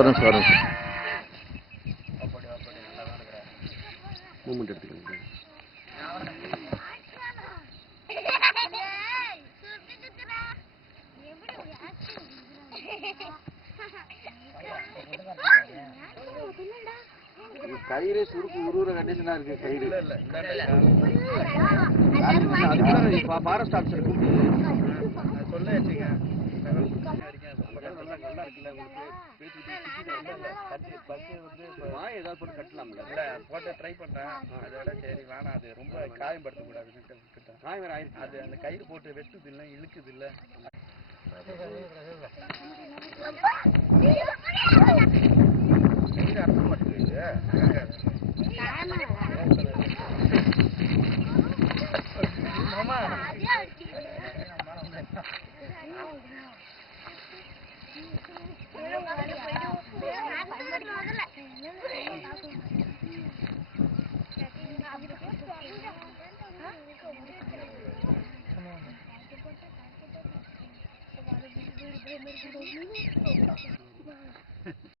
ஒரு நிமிஷம் ஒரு நிமிஷம் மூமெண்ட் எடுத்துக்கோங்க. கயிறு சுருக்கு உருவுற கண்டிஷனா இருக்கு. கயிறு ஃபாரஸ்ட் ஆஃபீஸர் சொல்ல வச்சுங்க. ஏதாவது போட்டு கட்டலாம்ல? இல்ல போட்டு ட்ரை பண்றேன். அதோட சரி வேணாம், அது ரொம்ப காயப்படுத்த கூடாது. காயம் வேற ஆயிருக்கு. அது அந்த கயிறு போட்டு வெட்டுது இல்லை, இழுக்குது இல்லை. கயிறு அர்த்தம் மாட்டேங்குது.